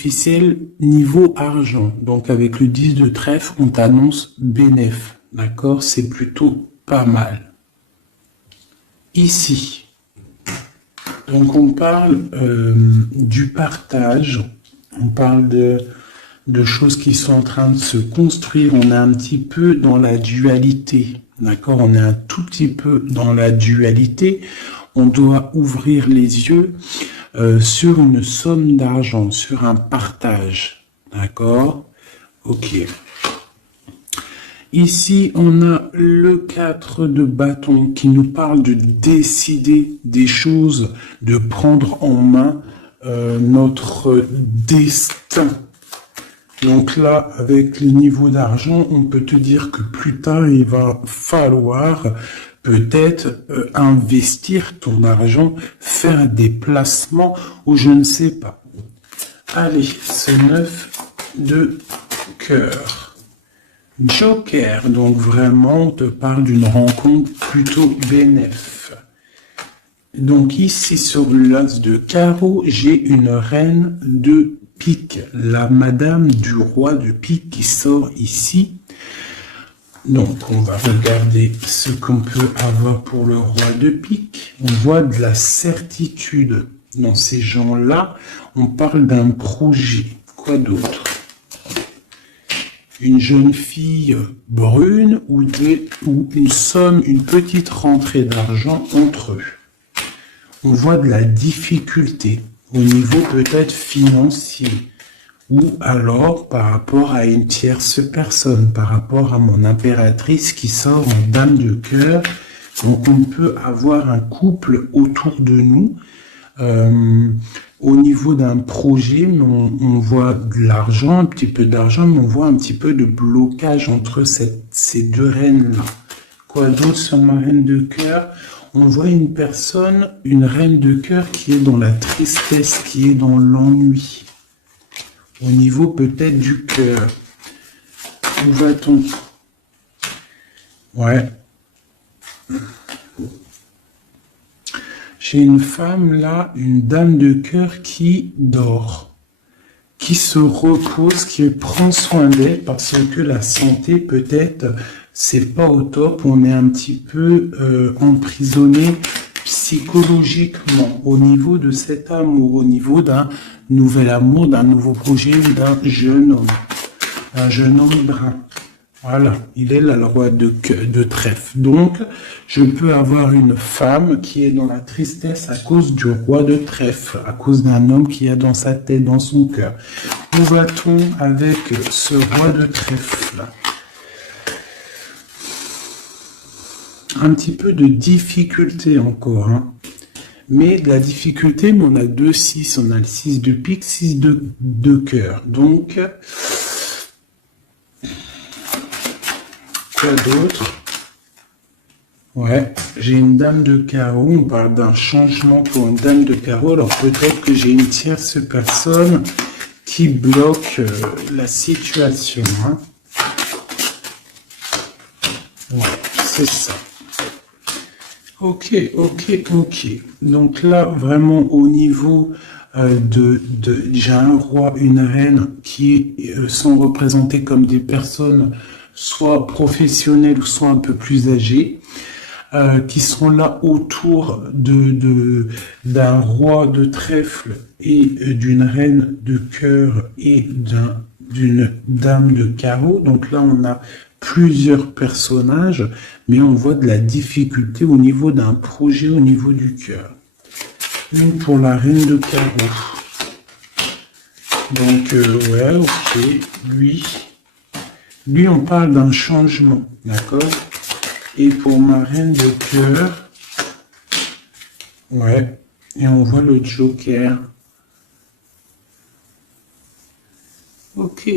officiel niveau argent. Donc avec le 10 de trèfle, on t'annonce bénéf. D'accord? C'est plutôt pas mal. Ici, donc on parle du partage, on parle de choses qui sont en train de se construire. On est un petit peu dans la dualité. D'accord? On est un tout petit peu dans la dualité. On doit ouvrir les yeux sur une somme d'argent, sur un partage. D'accord? Ok. Ici, on a le 4 de bâton qui nous parle de décider des choses, de prendre en main notre destin. Donc là, avec les niveaux d'argent, on peut te dire que plus tard, il va falloir peut-être investir ton argent, faire des placements ou je ne sais pas. Allez, ce 9 de cœur. Joker, donc vraiment, on te parle d'une rencontre plutôt bénéf. Donc ici, sur l'as de carreau, j'ai une reine de pique, la madame du roi de pique qui sort ici. Donc, on va regarder ce qu'on peut avoir pour le roi de pique. On voit de la certitude dans ces gens-là. On parle d'un projet. Quoi d'autre? Une jeune fille brune ou une somme, une petite rentrée d'argent entre eux. On voit de la difficulté au niveau peut-être financier, ou alors par rapport à une tierce personne, par rapport à mon impératrice qui sort en dame de cœur. Donc on peut avoir un couple autour de nous, au niveau d'un projet, mais on voit de l'argent, un petit peu d'argent, mais on voit un petit peu de blocage entre ces deux reines-là. Quoi d'autre sur ma reine de cœur? On voit une personne, une reine de cœur qui est dans la tristesse, qui est dans l'ennui. Au niveau peut-être du cœur. Où va-t-on? Ouais. J'ai une femme là, une dame de cœur qui dort, qui se repose, qui prend soin d'elle parce que la santé peut-être c'est pas au top, on est un petit peu emprisonné psychologiquement au niveau de cet amour, au niveau d'un nouvel amour, d'un nouveau projet, d'un jeune homme brun. Voilà, il est là le roi de trèfle. Donc, je peux avoir une femme qui est dans la tristesse à cause du roi de trèfle, à cause d'un homme qui a dans sa tête, dans son cœur. Où va-t-on avec ce roi de trèfle? Un petit peu de difficulté encore, hein. Mais de la difficulté, mais on a 2-6, on a le 6 de pique, 6 de cœur. Donc, quoi d'autre? Ouais, j'ai une dame de carreau, on parle d'un changement pour une dame de carreau. Alors peut-être que j'ai une tierce personne qui bloque la situation, hein. Ouais, c'est ça. Ok. Donc là, vraiment au niveau j'ai un roi, une reine qui sont représentés comme des personnes soit professionnelles ou soit un peu plus âgées, qui sont là autour d'un roi de trèfle et d'une reine de cœur et d'une dame de carreau. Donc là, on a plusieurs personnages, mais on voit de la difficulté au niveau d'un projet, au niveau du cœur. Une pour la reine de carreau. Donc, ouais, ok, lui, on parle d'un changement, d'accord? Et pour ma reine de cœur, ouais, et on voit le joker. Ok.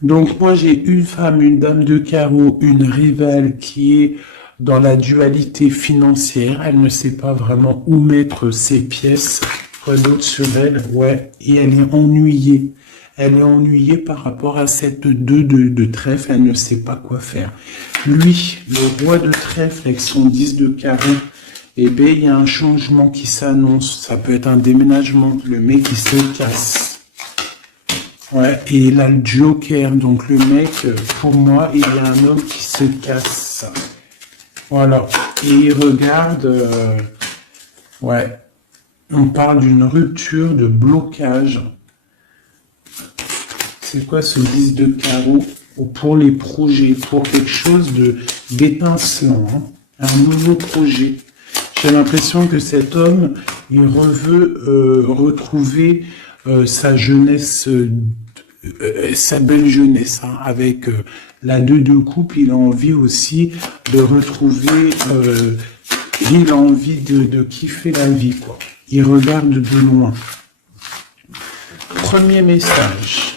Donc, moi, j'ai une femme, une dame de carreau, une rivale qui est dans la dualité financière. Elle ne sait pas vraiment où mettre ses pièces. Quoi d'autre sur elle? Ouais. Et elle est ennuyée. Elle est ennuyée par rapport à cette 2 de trèfle. Elle ne sait pas quoi faire. Lui, le roi de trèfle avec son 10 de carreau, eh bien, il y a un changement qui s'annonce. Ça peut être un déménagement. Le mec, il se casse. Ouais, et il a le Joker, donc le mec, pour moi, il est un homme qui se casse. Voilà, et il regarde, ouais, on parle d'une rupture, de blocage. C'est quoi ce 10 de carreau pour les projets, pour quelque chose d'étincelant, hein, un nouveau projet. J'ai l'impression que cet homme, il veut retrouver sa jeunesse, sa belle jeunesse, hein, avec la 2 de coupe. Il a envie aussi de retrouver, il a envie de kiffer la vie, quoi. Il regarde de loin. Premier message.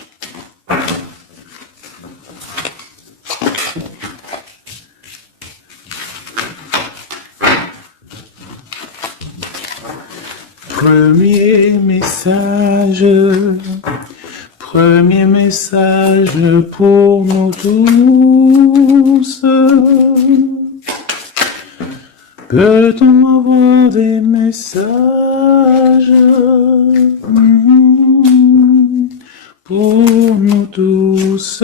Premier message pour nous tous. Peut-on avoir des messages pour nous tous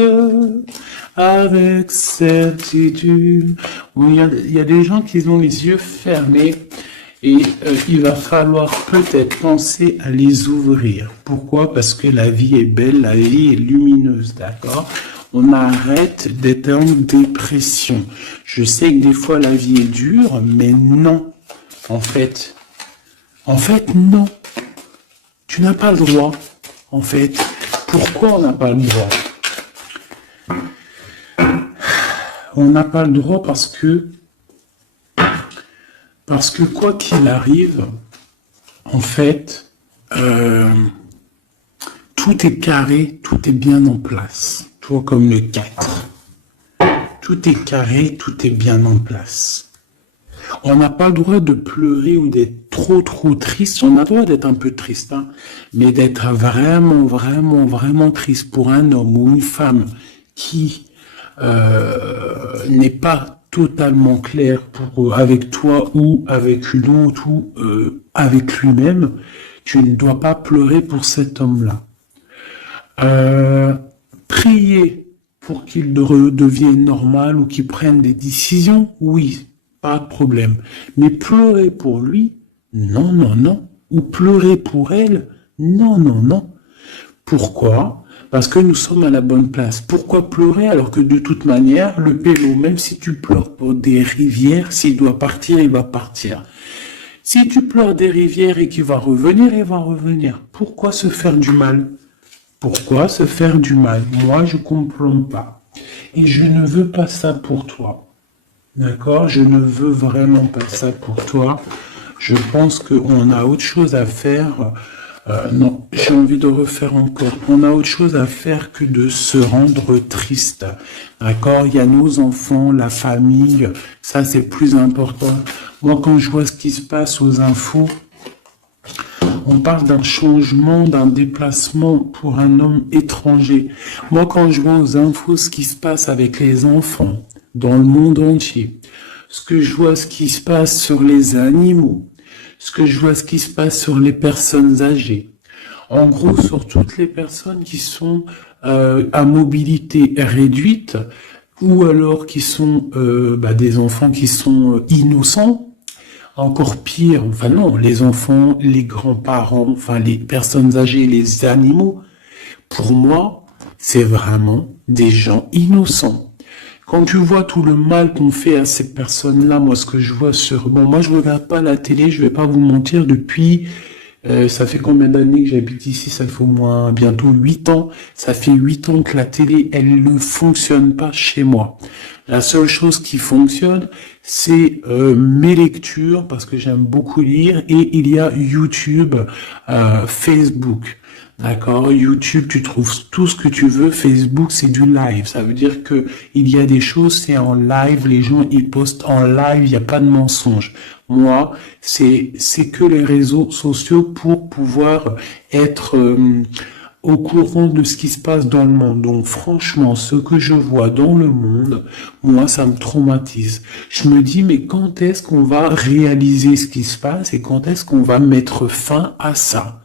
avec certitude? Bon, il y a des gens qui ont les yeux fermés. Et il va falloir peut-être penser à les ouvrir. Pourquoi? Parce que la vie est belle, la vie est lumineuse, d'accord? On arrête d'être en dépression. Je sais que des fois la vie est dure, mais non. En fait, non. Tu n'as pas le droit. En fait, pourquoi on n'a pas le droit? On n'a pas le droit parce que quoi qu'il arrive, en fait, tout est carré, tout est bien en place. Toi comme le 4. Tout est carré, tout est bien en place. On n'a pas le droit de pleurer ou d'être trop triste. On a le droit d'être un peu triste, hein, mais d'être vraiment triste pour un homme ou une femme qui n'est pas totalement clair avec toi ou avec une autre ou avec lui-même, tu ne dois pas pleurer pour cet homme-là. Prier pour qu'il redevienne normal ou qu'il prenne des décisions, oui, pas de problème. Mais pleurer pour lui, non. Ou pleurer pour elle, non. Pourquoi ? Parce que nous sommes à la bonne place. Pourquoi pleurer alors que de toute manière, le pélo, même si tu pleures pour des rivières, s'il doit partir, il va partir. Si tu pleures des rivières et qu'il va revenir, il va revenir. Pourquoi se faire du mal? Pourquoi se faire du mal? Moi, je comprends pas. Et je ne veux pas ça pour toi. D'accord? Je ne veux vraiment pas ça pour toi. Je pense qu'on a autre chose à faire. Non, j'ai envie de refaire encore. On a autre chose à faire que de se rendre triste. D'accord? Il y a nos enfants, la famille. Ça, c'est plus important. Moi, quand je vois ce qui se passe aux infos, on parle d'un changement, d'un déplacement pour un homme étranger. Moi, quand je vois aux infos ce qui se passe avec les enfants dans le monde entier, ce que je vois ce qui se passe sur les animaux, ce que je vois ce qui se passe sur les personnes âgées, en gros sur toutes les personnes qui sont à mobilité réduite ou alors qui sont des enfants qui sont innocents. Encore pire, enfin non, les enfants, les grands-parents, enfin les personnes âgées, les animaux, pour moi, c'est vraiment des gens innocents. Quand tu vois tout le mal qu'on fait à ces personnes-là, moi ce que je vois moi je regarde pas la télé, je vais pas vous mentir, depuis, ça fait combien d'années que j'habite ici? Ça fait au moins bientôt 8 ans. Ça fait 8 ans que la télé, elle ne fonctionne pas chez moi. La seule chose qui fonctionne, c'est mes lectures, parce que j'aime beaucoup lire, et il y a YouTube, Facebook. D'accord, YouTube, tu trouves tout ce que tu veux. Facebook, c'est du live. Ça veut dire que il y a des choses, c'est en live. Les gens, ils postent en live. Il n'y a pas de mensonge. Moi, c'est que les réseaux sociaux pour pouvoir être au courant de ce qui se passe dans le monde. Donc, franchement, ce que je vois dans le monde, moi, ça me traumatise. Je me dis, mais quand est-ce qu'on va réaliser ce qui se passe et quand est-ce qu'on va mettre fin à ça?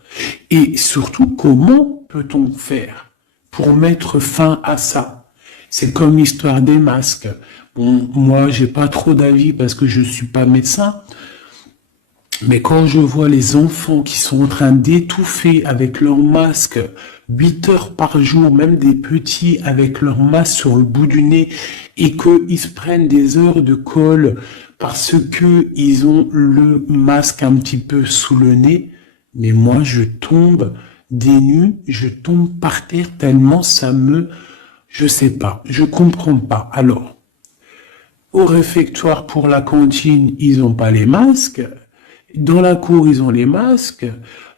Et surtout, comment peut-on faire? pour mettre fin à ça. C'est comme l'histoire des masques. Bon, moi, j'ai pas trop d'avis parce que je suis pas médecin. Mais quand je vois les enfants qui sont en train d'étouffer avec leur masque 8 heures par jour, même des petits avec leur masque sur le bout du nez, et qu'ils se prennent des heures de colle parce que ils ont le masque un petit peu sous le nez, mais moi je tombe des nues, je tombe par terre tellement je sais pas, je comprends pas. Alors, au réfectoire pour la cantine, ils ont pas les masques. Dans la cour, ils ont les masques.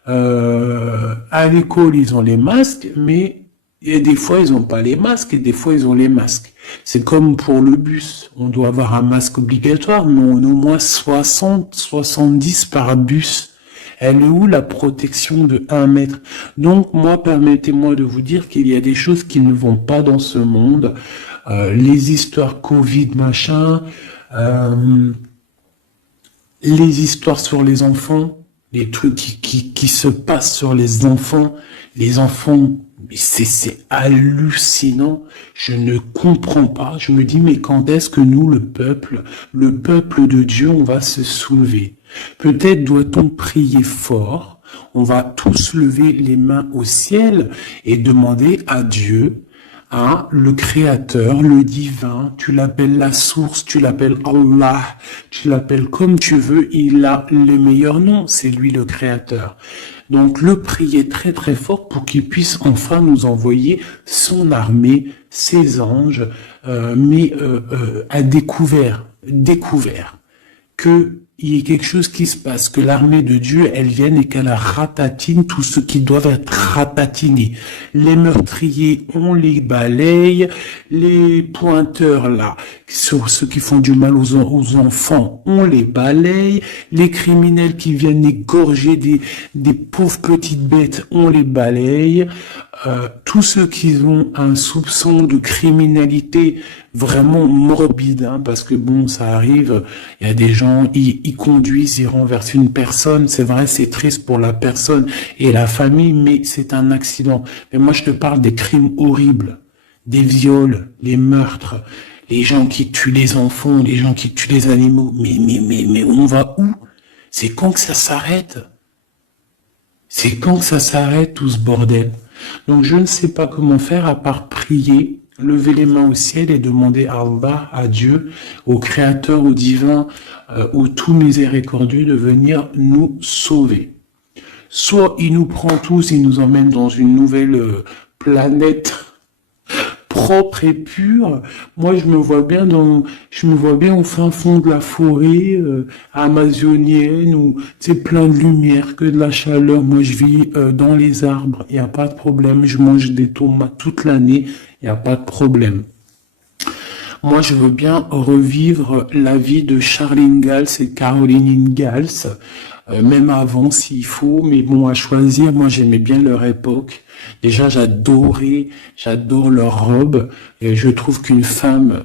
À l'école, ils ont les masques, mais et des fois, ils n'ont pas les masques et des fois, ils ont les masques. C'est comme pour le bus. On doit avoir un masque obligatoire, mais on a au moins 60, 70 par bus. Elle est où la protection de 1 mètre? Donc, moi, permettez-moi de vous dire qu'il y a des choses qui ne vont pas dans ce monde. Les histoires Covid, machin... les histoires sur les enfants, les trucs qui se passent sur les enfants, c'est hallucinant. Je ne comprends pas. Je me dis, mais quand est-ce que nous, le peuple de Dieu, on va se soulever? Peut-être doit-on prier fort. On va tous lever les mains au ciel et demander à Dieu, hein, le créateur, le divin, tu l'appelles la source, tu l'appelles Allah, tu l'appelles comme tu veux, il a le meilleur nom, c'est lui le créateur. Donc le prier très très fort pour qu'il puisse enfin nous envoyer son armée, ses anges, à découvert, que il y ait quelque chose qui se passe, que l'armée de Dieu, elle vienne et qu'elle ratatine tout ce qui doit être ratatiné. Les meurtriers, on les balaye, les pointeurs là, sur ceux qui font du mal aux enfants, on les balaye, les criminels qui viennent égorger des pauvres petites bêtes, on les balaye. Tous ceux qui ont un soupçon de criminalité vraiment morbide, hein, parce que bon, ça arrive, il y a des gens, ils conduisent, ils renversent une personne, c'est vrai, c'est triste pour la personne et la famille, mais c'est un accident. Mais moi, je te parle des crimes horribles, des viols, les meurtres, les gens qui tuent les enfants, les gens qui tuent les animaux. Mais on va où? C'est quand que ça s'arrête? C'est quand que ça s'arrête, tout ce bordel? Donc je ne sais pas comment faire à part prier, lever les mains au ciel et demander à Allah, à Dieu, au Créateur, au Divin, au tout miséricordieux de venir nous sauver. Soit il nous prend tous, il nous emmène dans une nouvelle planète propre et pure. Moi, je me vois bien au fin fond de la forêt amazonienne où c'est plein de lumière, que de la chaleur. Moi, je vis dans les arbres, il n'y a pas de problème. Je mange des tomates toute l'année, il n'y a pas de problème. Moi, je veux bien revivre la vie de Charlene Gals et Caroline Ingalls, même avant s'il faut, mais bon, à choisir, moi j'aimais bien leur époque. Déjà, j'adore leurs robes, et je trouve qu'une femme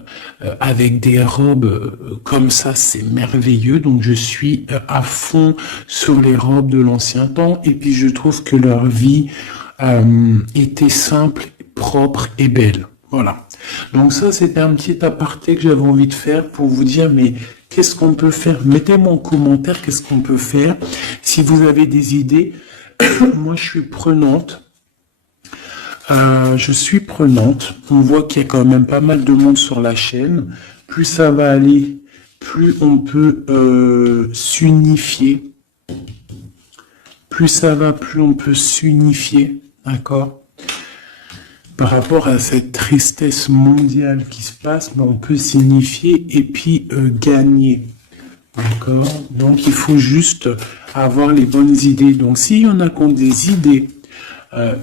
avec des robes comme ça, c'est merveilleux, donc je suis à fond sur les robes de l'ancien temps, et puis je trouve que leur vie était simple, propre et belle. Voilà. Donc ça, c'était un petit aparté que j'avais envie de faire pour vous dire, mais qu'est-ce qu'on peut faire? Mettez-moi en commentaire qu'est-ce qu'on peut faire. Si vous avez des idées, moi je suis prenante. On voit qu'il y a quand même pas mal de monde sur la chaîne. Plus ça va aller, plus on peut s'unifier. Plus ça va, plus on peut s'unifier. D'accord? Par rapport à cette tristesse mondiale qui se passe, on peut s'unifier et puis gagner. D'accord? Donc il faut juste avoir les bonnes idées. Donc s'il y en a qui ont des idées,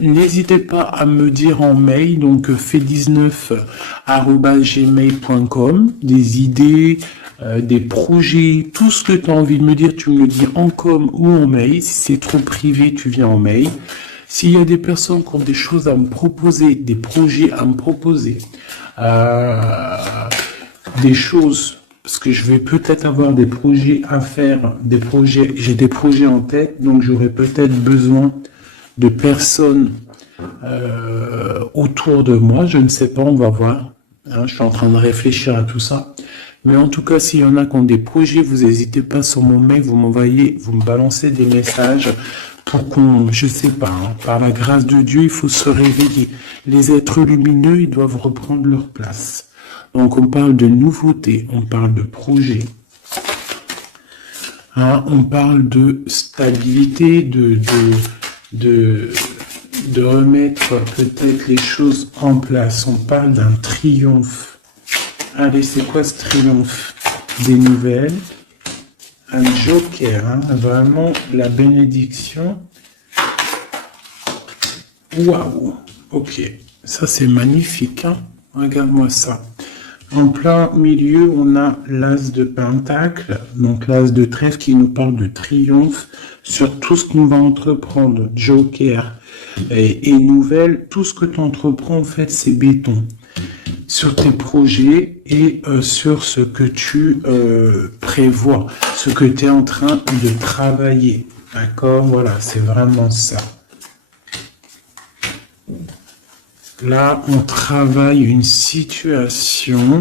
n'hésitez pas à me dire en mail, donc fait19@gmail.com, des idées, des projets, tout ce que tu as envie de me dire, tu me le dis en com ou en mail. Si c'est trop privé, tu viens en mail. S'il y a des personnes qui ont des choses à me proposer, des projets à me proposer, des choses, parce que je vais peut-être avoir des projets à faire, j'ai des projets en tête, donc j'aurai peut-être besoin de personnes autour de moi. Je ne sais pas, on va voir. Hein, je suis en train de réfléchir à tout ça. Mais en tout cas, s'il y en a qui ont des projets, vous n'hésitez pas sur mon mail, vous m'envoyez, vous me balancez des messages pour qu'on, je sais pas, hein, par la grâce de Dieu, il faut se réveiller. Les êtres lumineux, ils doivent reprendre leur place. Donc, on parle de nouveautés, on parle de projets. Hein, on parle de stabilité, de remettre peut-être les choses en place. On parle d'un triomphe. Allez, c'est quoi ce triomphe? Des nouvelles. Un joker, hein, vraiment la bénédiction. Waouh! Ok, ça c'est magnifique. Hein, regarde-moi ça. En plein milieu, on a l'as de pentacle, donc l'as de trèfle qui nous parle de triomphe sur tout ce qu'on va entreprendre. Joker et nouvelle, tout ce que tu entreprends, en fait, c'est béton. Sur tes projets et sur ce que tu prévois, ce que tu es en train de travailler. D'accord? Voilà, c'est vraiment ça. Là, on travaille une situation,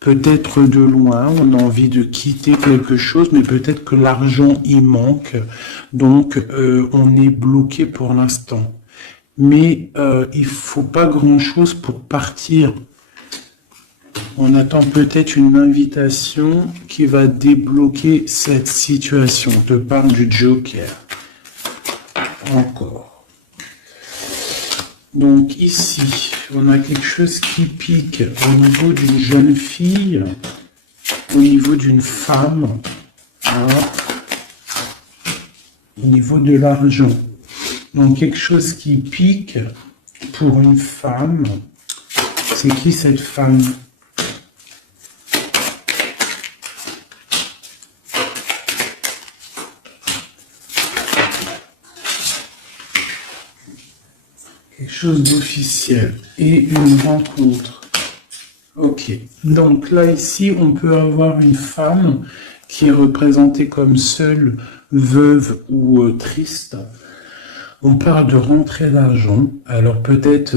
peut-être de loin, on a envie de quitter quelque chose, mais peut-être que l'argent y manque, donc on est bloqué pour l'instant. Mais il faut pas grand-chose pour partir. On attend peut-être une invitation qui va débloquer cette situation. On te parle du Joker. Encore. Donc ici, on a quelque chose qui pique au niveau d'une jeune fille, au niveau d'une femme, hein, au niveau de l'argent. Donc quelque chose qui pique pour une femme. C'est qui cette femme? Quelque chose d'officiel et une rencontre. Ok. Donc là, ici, on peut avoir une femme qui est représentée comme seule, veuve ou triste. On parle de rentrée d'argent. Alors peut-être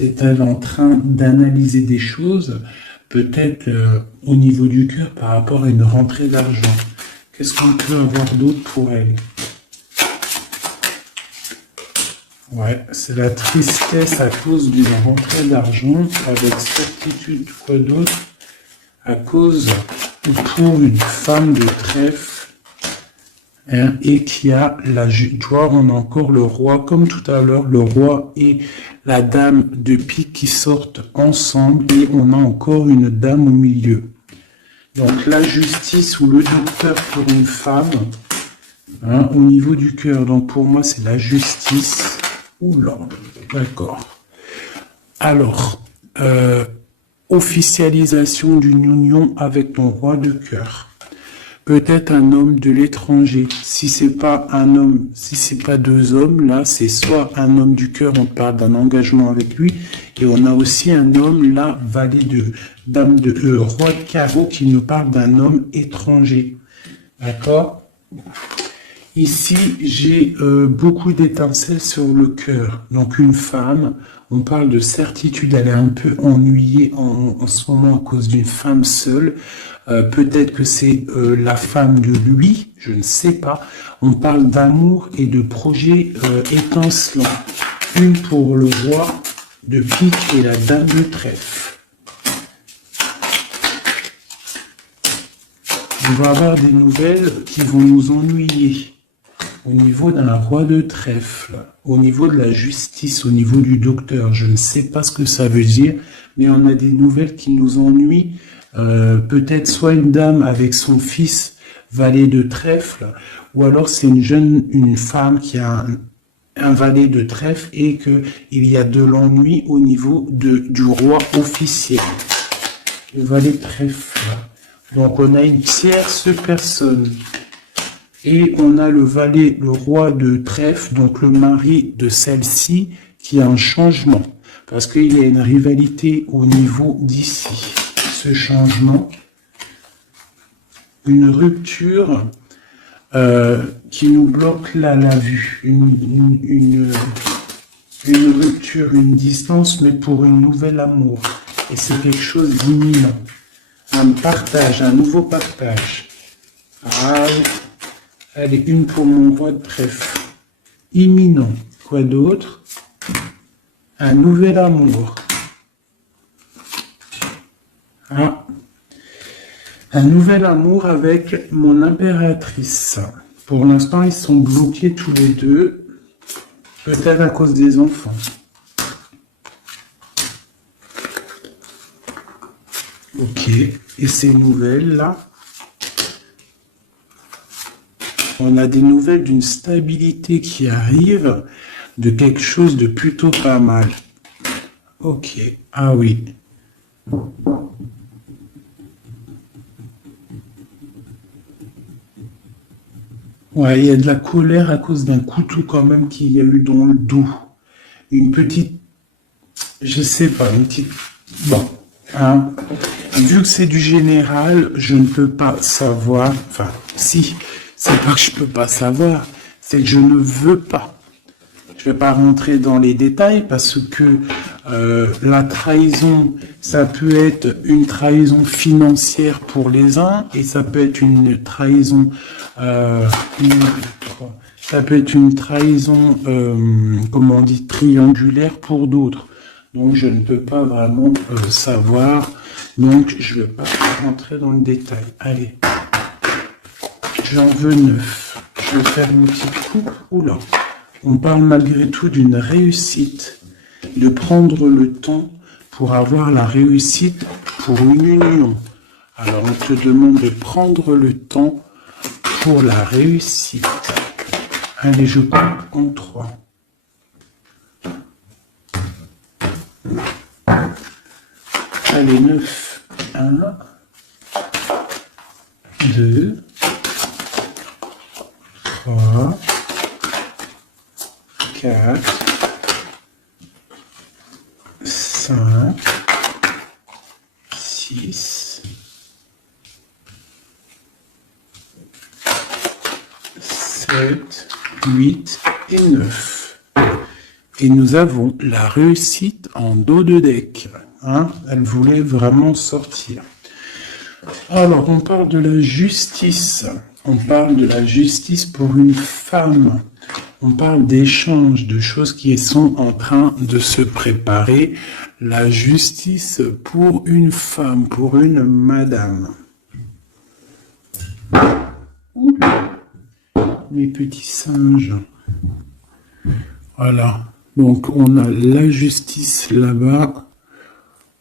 est-elle en train d'analyser des choses, peut-être au niveau du cœur par rapport à une rentrée d'argent. Qu'est-ce qu'on peut avoir d'autre pour elle? Ouais, c'est la tristesse à cause d'une rentrée d'argent, avec certitude, quoi d'autre? À cause ou pour une femme de trèfle, hein, et qui a la joie, on a encore le roi, comme tout à l'heure, le roi et la dame de pique qui sortent ensemble, et on a encore une dame au milieu. Donc la justice ou le docteur pour une femme, hein, au niveau du cœur, donc pour moi c'est la justice. Oula, d'accord. Alors, officialisation d'une union avec ton roi de cœur. Peut-être un homme de l'étranger. Si c'est pas un homme, si c'est pas deux hommes, là, c'est soit un homme du cœur, on parle d'un engagement avec lui, et on a aussi un homme, là, valet de dame de roi de carreau, qui nous parle d'un homme étranger. D'accord? Ici, j'ai beaucoup d'étincelles sur le cœur. Donc une femme, on parle de certitude, elle est un peu ennuyée en ce moment à cause d'une femme seule. Peut-être que c'est la femme de lui, je ne sais pas. On parle d'amour et de projets étincelants. Une pour le roi de pique et la dame de trèfle. On va avoir des nouvelles qui vont nous ennuyer. Au niveau d'un roi de trèfle, au niveau de la justice, au niveau du docteur, je ne sais pas ce que ça veut dire, mais on a des nouvelles qui nous ennuient. Peut-être soit une dame avec son fils valet de trèfle, ou alors c'est une femme qui a un valet de trèfle et qu'il y a de l'ennui au niveau du roi officiel. Le valet de trèfle. Donc on a une tierce personne. Et on a le valet, le roi de trèfle, donc le mari de celle-ci, qui a un changement. Parce qu'il y a une rivalité au niveau d'ici. Ce changement, une rupture qui nous bloque la vue, une rupture, une distance, mais pour un nouvel amour. Et c'est quelque chose d'imminent. Un partage, un nouveau partage. Allez, une pour mon roi de trèfle. Imminent. Quoi d'autre? Un nouvel amour. Un nouvel amour avec mon impératrice. Pour l'instant, ils sont bloqués tous les deux. Peut-être à cause des enfants. Ok. Et ces nouvelles-là, on a des nouvelles d'une stabilité qui arrive, de quelque chose de plutôt pas mal. Ok. Ah oui. Ouais, il y a de la colère à cause d'un couteau quand même qu'il y a eu dans le dos. Une petite... Je sais pas, une petite... Bon. Hein. Vu que c'est du général, je ne peux pas savoir... Enfin, si, c'est pas que je peux pas savoir, c'est que je ne veux pas. Je vais pas rentrer dans les détails parce que la trahison, ça peut être une trahison financière pour les uns et ça peut être une trahison, ça peut être une trahison, comment on dit, triangulaire pour d'autres. Donc je ne peux pas vraiment savoir. Donc je ne vais pas rentrer dans le détail. Allez, j'en veux 9. Je vais faire une petite coupe. Oula. On parle malgré tout d'une réussite, de prendre le temps pour avoir la réussite pour une union. Alors on te demande de prendre le temps pour la réussite. Allez, je coupe en 3. Allez, 9. 1, 2, 3, 4, 5, 6, 7, 8 et 9. Et nous avons la réussite en dos de deck. Hein, elle voulait vraiment sortir. Alors, on parle de la justice. On parle de la justice pour une femme. On parle d'échanges, de choses qui sont en train de se préparer. La justice pour une femme, pour une madame. Ouh, mes petits singes. Voilà. Donc, on a la justice là-bas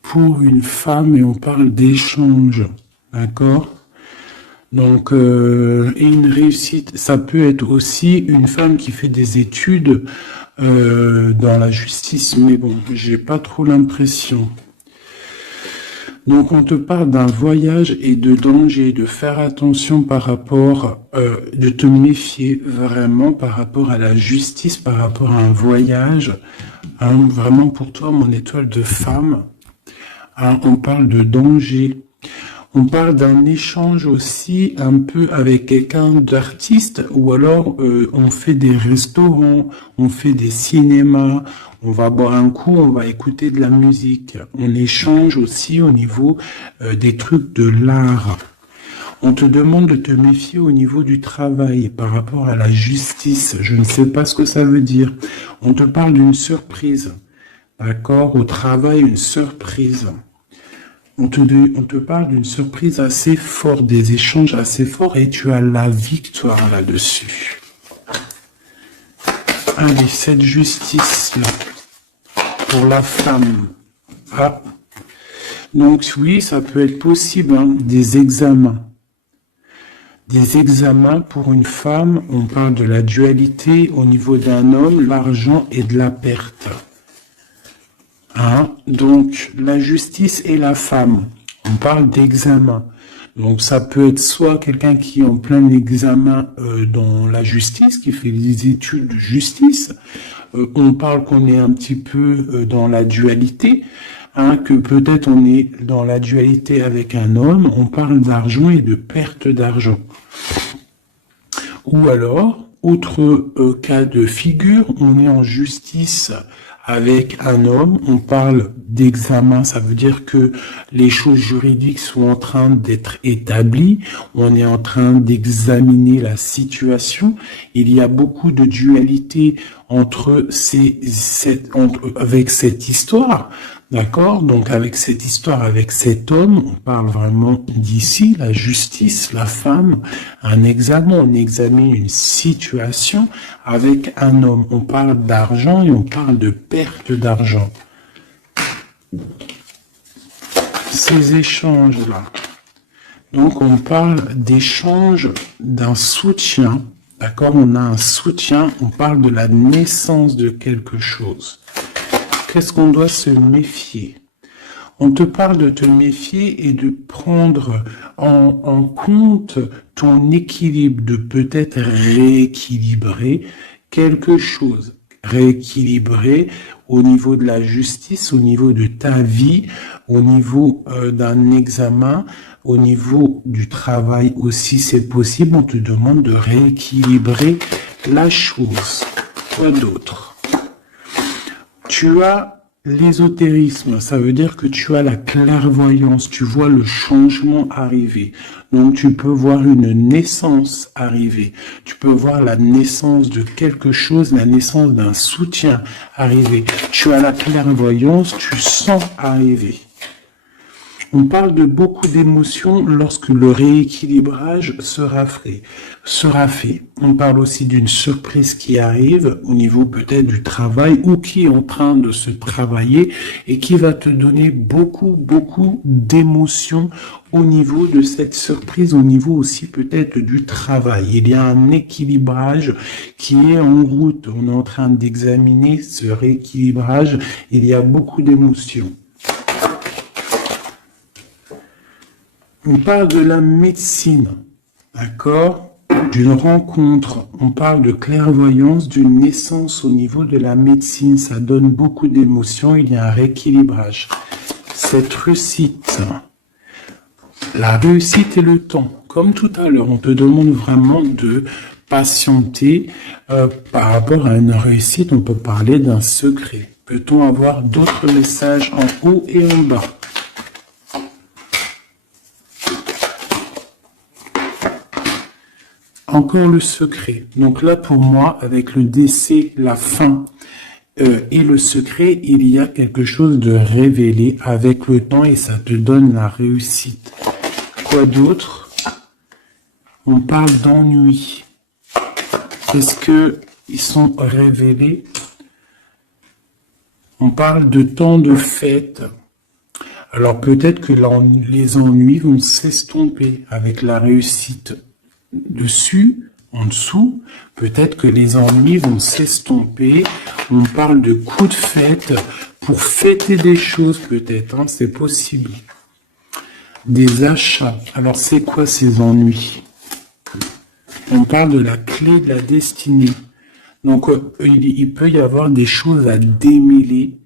pour une femme et on parle d'échange. D'accord ? Donc, et une réussite, ça peut être aussi une femme qui fait des études dans la justice, mais bon, j'ai pas trop l'impression. Donc, on te parle d'un voyage et de danger, de faire attention par rapport, de te méfier vraiment par rapport à la justice, par rapport à un voyage, hein, vraiment pour toi, mon étoile de femme, hein, on parle de danger. On parle d'un échange aussi un peu avec quelqu'un d'artiste ou alors on fait des restaurants, on fait des cinémas, on va boire un coup, on va écouter de la musique. On échange aussi au niveau des trucs de l'art. On te demande de te méfier au niveau du travail par rapport à la justice. Je ne sais pas ce que ça veut dire. On te parle d'une surprise. D'accord ? Au travail, une surprise. On te parle d'une surprise assez forte, des échanges assez forts et tu as la victoire là-dessus. Allez, cette justice-là, pour la femme. Ah. Donc oui, ça peut être possible, hein, des examens. Des examens pour une femme, on parle de la dualité au niveau d'un homme, l'argent et de la perte. Hein? Donc, la justice et la femme, on parle d'examen. Donc, ça peut être soit quelqu'un qui est en plein examen dans la justice, qui fait des études de justice. On parle qu'on est un petit peu dans la dualité, hein, que peut-être on est dans la dualité avec un homme. On parle d'argent et de perte d'argent. Ou alors, autre cas de figure, on est en justice avec un homme, on parle d'examen, ça veut dire que les choses juridiques sont en train d'être établies, on est en train d'examiner la situation, il y a beaucoup de dualité avec cette histoire, d'accord? Donc avec cette histoire, avec cet homme, on parle vraiment d'ici, la justice, la femme, un examen, on examine une situation avec un homme. On parle d'argent et on parle de perte d'argent. Ces échanges-là. Donc on parle d'échange d'un soutien. D'accord? On a un soutien, on parle de la naissance de quelque chose. Qu'est-ce qu'on doit se méfier? On te parle de te méfier et de prendre en compte ton équilibre, de peut-être rééquilibrer quelque chose. Rééquilibrer au niveau de la justice, au niveau de ta vie, au niveau d'un examen, au niveau du travail aussi, c'est possible. On te demande de rééquilibrer la chose. Quoi d'autre? Tu as l'ésotérisme, ça veut dire que tu as la clairvoyance, tu vois le changement arriver. Donc tu peux voir une naissance arriver, tu peux voir la naissance de quelque chose, la naissance d'un soutien arriver. Tu as la clairvoyance, tu sens arriver. On parle de beaucoup d'émotions lorsque le rééquilibrage sera fait. On parle aussi d'une surprise qui arrive au niveau peut-être du travail ou qui est en train de se travailler et qui va te donner beaucoup d'émotions au niveau de cette surprise, au niveau aussi peut-être du travail. Il y a un équilibrage qui est en route. On est en train d'examiner ce rééquilibrage. Il y a beaucoup d'émotions. On parle de la médecine, d'accord? D'une rencontre, on parle de clairvoyance, d'une naissance au niveau de la médecine. Ça donne beaucoup d'émotions, il y a un rééquilibrage. Cette réussite, la réussite et le temps. Comme tout à l'heure, on te demande vraiment de patienter par rapport à une réussite. On peut parler d'un secret. Peut-on avoir d'autres messages en haut et en bas? Encore le secret. Donc là, pour moi, avec le décès, la fin et le secret, il y a quelque chose de révélé avec le temps et ça te donne la réussite. Quoi d'autre? On parle d'ennui. Est-ce que ils sont révélés? On parle de temps de fête. Alors peut-être que les ennuis vont s'estomper avec la réussite. Dessus, en dessous, peut-être que les ennuis vont s'estomper. On parle de coups de fête pour fêter des choses peut-être, hein, c'est possible. Des achats. Alors c'est quoi ces ennuis? On parle de la clé de la destinée. Donc il peut y avoir des choses à démêler.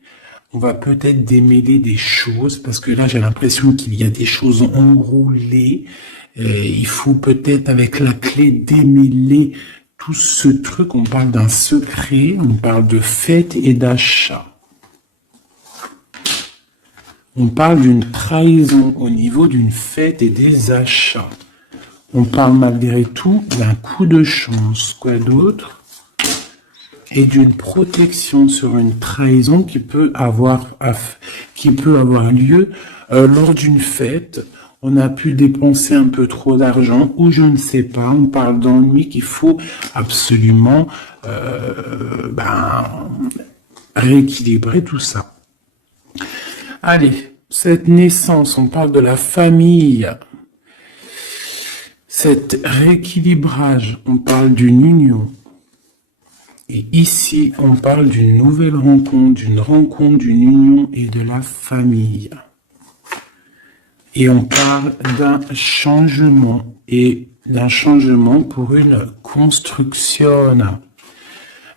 On va peut-être démêler des choses parce que là j'ai l'impression qu'il y a des choses enroulées. Il faut peut-être avec la clé démêler tout ce truc. On parle d'un secret, on parle de fête et d'achat. On parle d'une trahison au niveau d'une fête et des achats. On parle malgré tout d'un coup de chance. Quoi d'autre? Et d'une protection sur une trahison qui peut avoir lieu lors d'une fête. On a pu dépenser un peu trop d'argent ou je ne sais pas. On parle d'ennui qu'il faut absolument rééquilibrer tout ça. Allez, cette naissance, on parle de la famille. Cet rééquilibrage, on parle d'une union. Et ici, on parle d'une nouvelle rencontre, d'une union et de la famille. Et on parle d'un changement, et d'un changement pour une construction.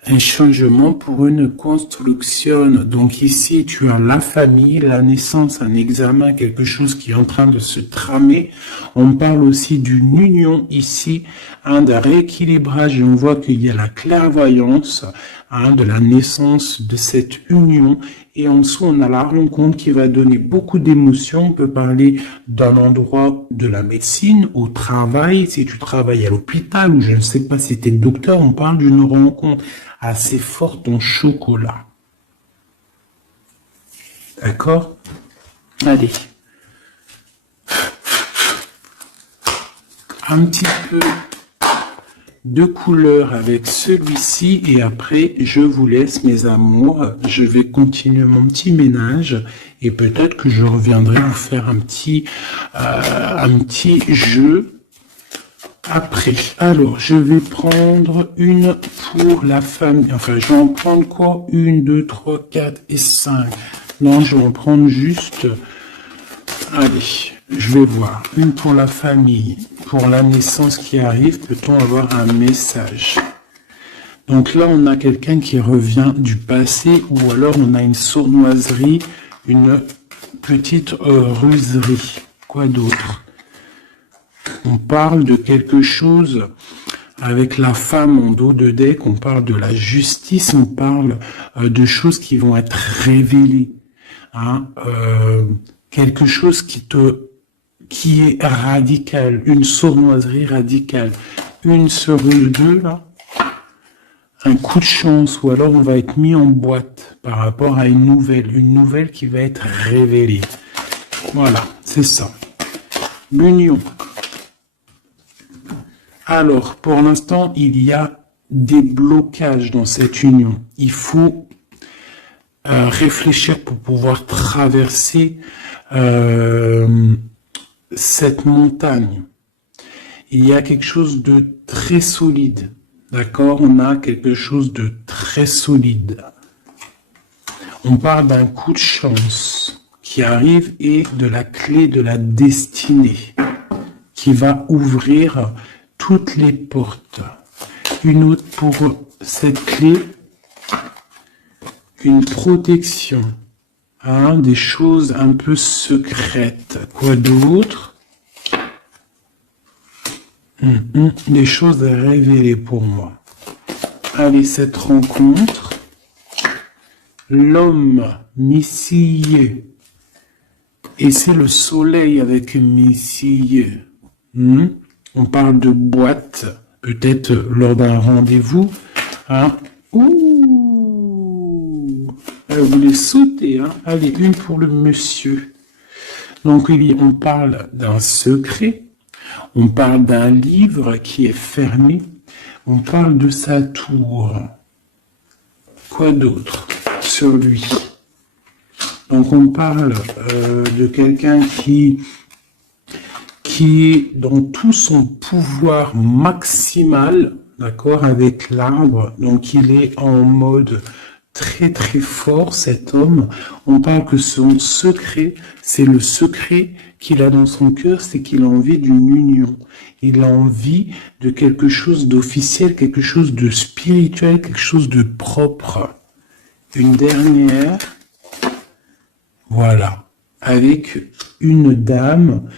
Un changement pour une construction. Donc ici, tu as la famille, la naissance, un examen, quelque chose qui est en train de se tramer. On parle aussi d'une union ici, d'un rééquilibrage. Et on voit qu'il y a la clairvoyance de la naissance de cette union. Et en dessous, on a la rencontre qui va donner beaucoup d'émotions. On peut parler d'un endroit de la médecine, au travail, si tu travailles à l'hôpital, ou je ne sais pas si tu es docteur, on parle d'une rencontre assez forte en chocolat. D'accord? Allez. Un petit peu de couleur avec celui-ci et après je vous laisse mes amours, je vais continuer mon petit ménage et peut-être que je reviendrai vous faire un petit jeu après. Alors je vais prendre une pour la famille, enfin je vais en prendre quoi? 1, 2, 3, 4 et 5. Non, je vais en prendre juste, allez, je vais voir, une pour la famille. Pour la naissance qui arrive, peut-on avoir un message? Donc là, on a quelqu'un qui revient du passé ou alors on a une sournoiserie, une petite ruserie. Quoi d'autre? On parle de quelque chose avec la femme en dos de deck, on parle de la justice, on parle de choses qui vont être révélées. Quelque chose qui est radical, une sournoiserie radicale, une sur deux là, un coup de chance, ou alors on va être mis en boîte par rapport à une nouvelle qui va être révélée. Voilà, c'est ça. L'union. Alors, pour l'instant, il y a des blocages dans cette union. Il faut réfléchir pour pouvoir traverser cette montagne. Il y a quelque chose de très solide, d'accord? On a quelque chose de très solide. On parle d'un coup de chance qui arrive et de la clé de la destinée qui va ouvrir toutes les portes. Une autre pour cette clé, une protection. Des choses un peu secrètes. Quoi d'autre? Des choses à révéler pour moi. Allez, cette rencontre. L'homme missillé. Et c'est le soleil avec missillé. On parle de boîte, peut-être lors d'un rendez-vous. Elle voulait sauter, Allez, une pour le monsieur. Donc, on parle d'un secret. On parle d'un livre qui est fermé. On parle de sa tour. Quoi d'autre sur lui? Donc, on parle de quelqu'un qui est dans tout son pouvoir maximal, d'accord, avec l'arbre. Donc, il est en mode très très fort, cet homme. On parle que son secret, c'est le secret qu'il a dans son cœur, c'est qu'il a envie d'une union. Il a envie de quelque chose d'officiel, quelque chose de spirituel, quelque chose de propre. Une dernière, voilà, avec une dame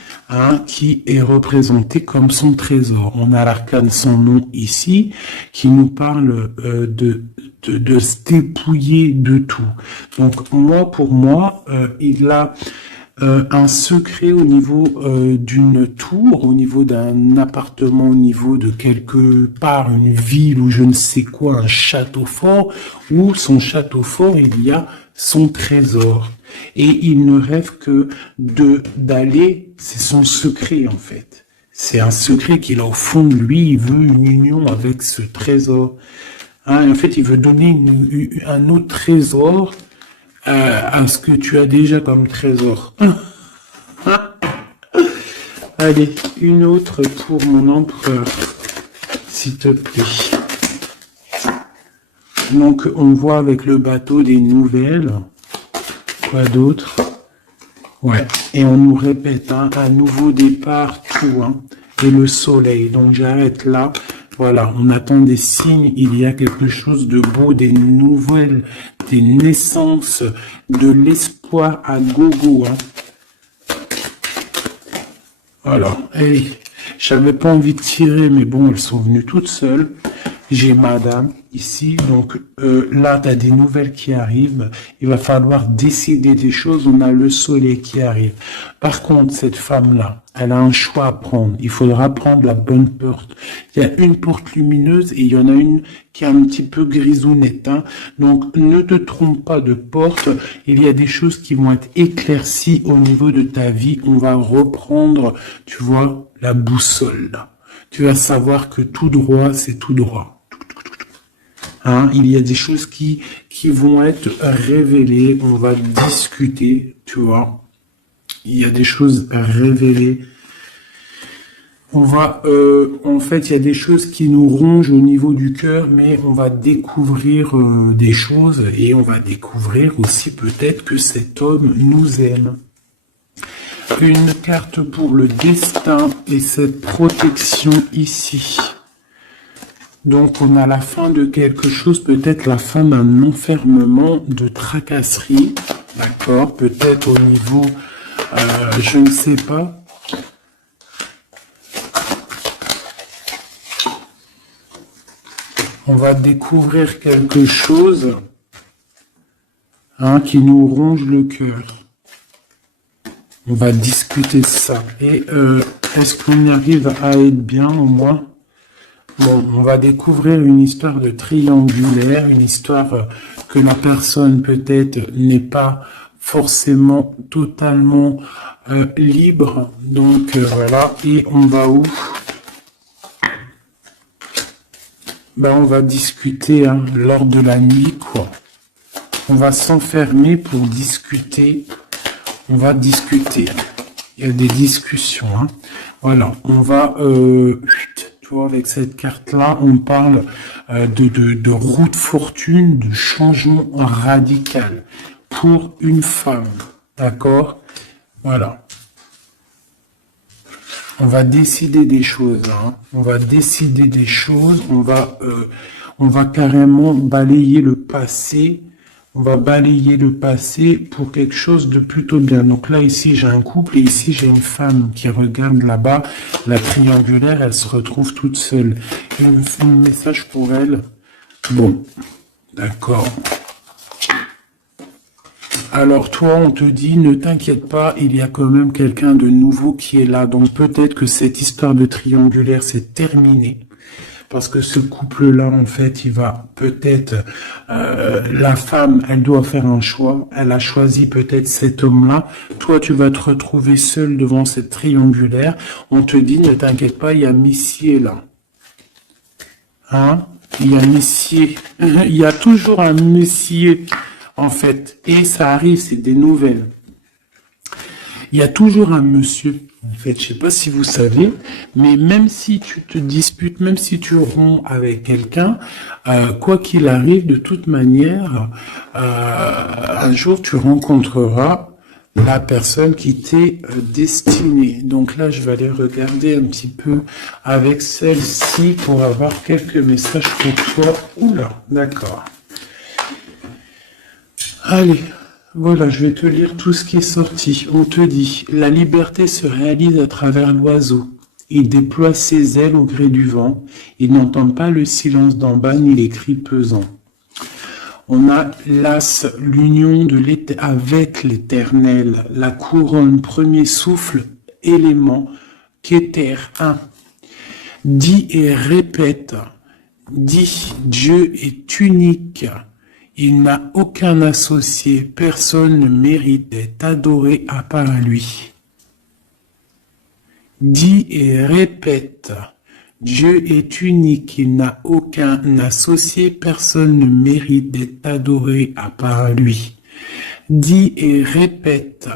qui est représentée comme son trésor. On a l'arcane son nom ici, qui nous parle de se dépouiller de tout. Donc pour moi, il a un secret au niveau d'une tour, au niveau d'un appartement, au niveau de quelque part, une ville ou je ne sais quoi, un château fort, où son château fort, il y a son trésor. Et il ne rêve que d'aller, c'est son secret en fait. C'est un secret qu'il a au fond de lui, il veut une union avec ce trésor. En fait, il veut donner un autre trésor à ce que tu as déjà comme trésor. Allez, une autre pour mon empereur, s'il te plaît. Donc, on voit avec le bateau des nouvelles. Quoi d'autre? Ouais, et on nous répète un nouveau départ, tout, et le soleil. Donc, j'arrête là. Voilà, on attend des signes, il y a quelque chose de beau, des nouvelles, des naissances, de l'espoir à gogo, hein. Voilà, hey, j'avais pas envie de tirer, mais bon, elles sont venues toutes seules. J'ai madame ici, donc là, tu as des nouvelles qui arrivent. Il va falloir décider des choses. On a le soleil qui arrive. Par contre, cette femme-là, elle a un choix à prendre. Il faudra prendre la bonne porte. Il y a une porte lumineuse et il y en a une qui est un petit peu grisounette, hein. Donc, ne te trompe pas de porte. Il y a des choses qui vont être éclaircies au niveau de ta vie. On va reprendre, tu vois, la boussole, là. Tu vas savoir que tout droit, c'est tout droit. Hein, il y a des choses qui vont être révélées, on va discuter, tu vois. Il y a des choses révélées. On va, en fait, il y a des choses qui nous rongent au niveau du cœur, mais on va découvrir des choses et on va découvrir aussi peut-être que cet homme nous aime. Une carte pour le destin et cette protection ici. Donc, on a la fin de quelque chose, peut-être la fin d'un enfermement, de tracasserie, d'accord? Peut-être au niveau, je ne sais pas. On va découvrir quelque chose, hein, qui nous ronge le cœur. On va discuter ça. Et est-ce qu'on arrive à être bien au moins? Bon, on va découvrir une histoire de triangulaire, une histoire que la personne peut-être n'est pas forcément totalement libre. Donc voilà, et on va où? Ben, on va discuter, hein, lors de la nuit, quoi. On va s'enfermer pour discuter. On va discuter. Il y a des discussions, hein. Voilà, on va... tu vois, avec cette carte-là, on parle de roue de fortune, de changement radical pour une femme. D'accord? Voilà. On va décider des choses, hein. On va décider des choses. On va carrément balayer le passé. On va balayer le passé pour quelque chose de plutôt bien. Donc là, ici, j'ai un couple et ici, j'ai une femme qui regarde là-bas. La triangulaire, elle se retrouve toute seule. Un message pour elle. Bon, d'accord. Alors toi, on te dit, ne t'inquiète pas, il y a quand même quelqu'un de nouveau qui est là. Donc peut-être que cette histoire de triangulaire, c'est terminé. Parce que ce couple-là, en fait, il va peut-être... la femme, elle doit faire un choix. Elle a choisi peut-être cet homme-là. Toi, tu vas te retrouver seul devant cette triangulaire. On te dit, ne t'inquiète pas, il y a Messier là. Hein? Il y a Messier. Il y a toujours un Messier, en fait. Et ça arrive, c'est des nouvelles. Il y a toujours un monsieur, en fait, je sais pas si vous savez, mais même si tu te disputes, même si tu romps avec quelqu'un, quoi qu'il arrive, de toute manière, un jour tu rencontreras la personne qui t'est destinée. Donc là, je vais aller regarder un petit peu avec celle-ci pour avoir quelques messages pour toi. Oula, d'accord. Allez. Voilà, je vais te lire tout ce qui est sorti. On te dit, la liberté se réalise à travers l'oiseau. Il déploie ses ailes au gré du vent. Il n'entend pas le silence d'en bas ni les cris pesants. On a l'as, l'union avec l'éternel, la couronne, premier souffle, élément, qu'éther, un. Dis et répète. Dis, Dieu est unique. Il n'a aucun associé, personne ne mérite d'être adoré à part lui. Dis et répète, Dieu est unique, il n'a aucun associé, personne ne mérite d'être adoré à part lui. Dis et répète,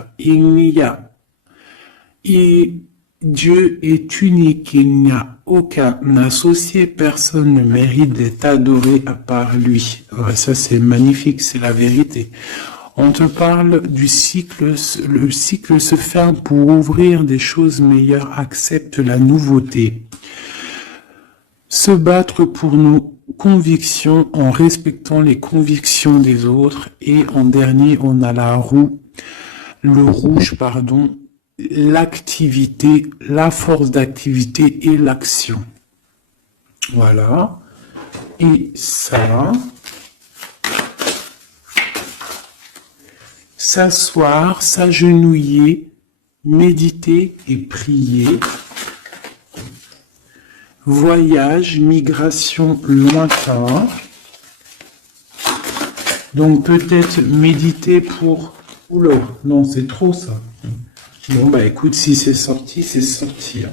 Dieu est unique, il n'y a aucun associé, personne ne mérite d'être adoré à part lui. Ouais, ça c'est magnifique, c'est la vérité. On te parle du cycle, le cycle se ferme pour ouvrir des choses meilleures, accepte la nouveauté. Se battre pour nos convictions en respectant les convictions des autres. Et en dernier, on a le rouge, pardon, l'activité, la force d'activité et l'action. Voilà. Et ça, s'asseoir, s'agenouiller, méditer et prier. Voyage, migration, lointain. Donc peut-être méditer pour... Oula, non, c'est trop ça. Bon, bah écoute, si c'est sorti, c'est sorti.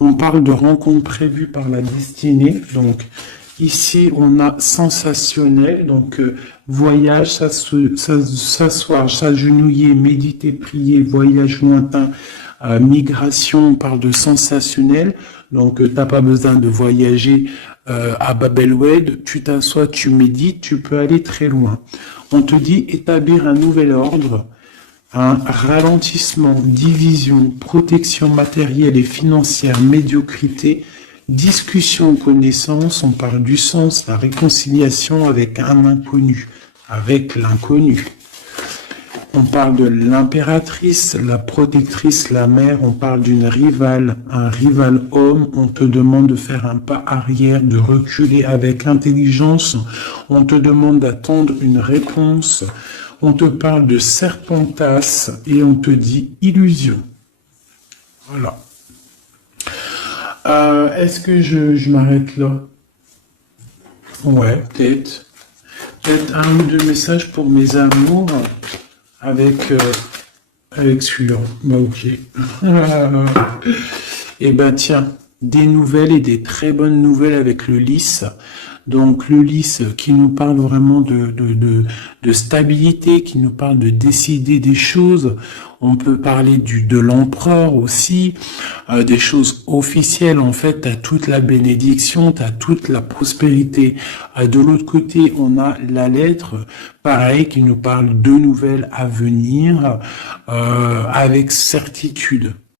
On parle de rencontres prévues par la destinée. Donc ici, on a sensationnel. Donc voyage, s'asseoir, s'agenouiller, méditer, prier, voyage lointain, migration, on parle de sensationnel. Donc t'as pas besoin de voyager à Babelwed. Tu t'assois, tu médites, tu peux aller très loin. On te dit établir un nouvel ordre. Un ralentissement, division, protection matérielle et financière, médiocrité, discussion, connaissance, on parle du sens, la réconciliation avec un inconnu, avec l'inconnu. On parle de l'impératrice, la protectrice, la mère, on parle d'une rivale, un rival homme, on te demande de faire un pas arrière, de reculer avec intelligence, on te demande d'attendre une réponse. On te parle de serpentas et on te dit illusion. Voilà. Est-ce que je m'arrête là? Ouais, peut-être. Peut-être un ou deux messages pour mes amours avec celui-là. Bah ok. Et ben tiens, des nouvelles et des très bonnes nouvelles avec le lys. Donc le lys qui nous parle vraiment de stabilité, qui nous parle de décider des choses. On peut parler de l'empereur aussi, des choses officielles. En fait, t'as toute la bénédiction, t'as toute la prospérité. De l'autre côté, on a la lettre, pareil, qui nous parle de nouvelles à venir, avec certitude.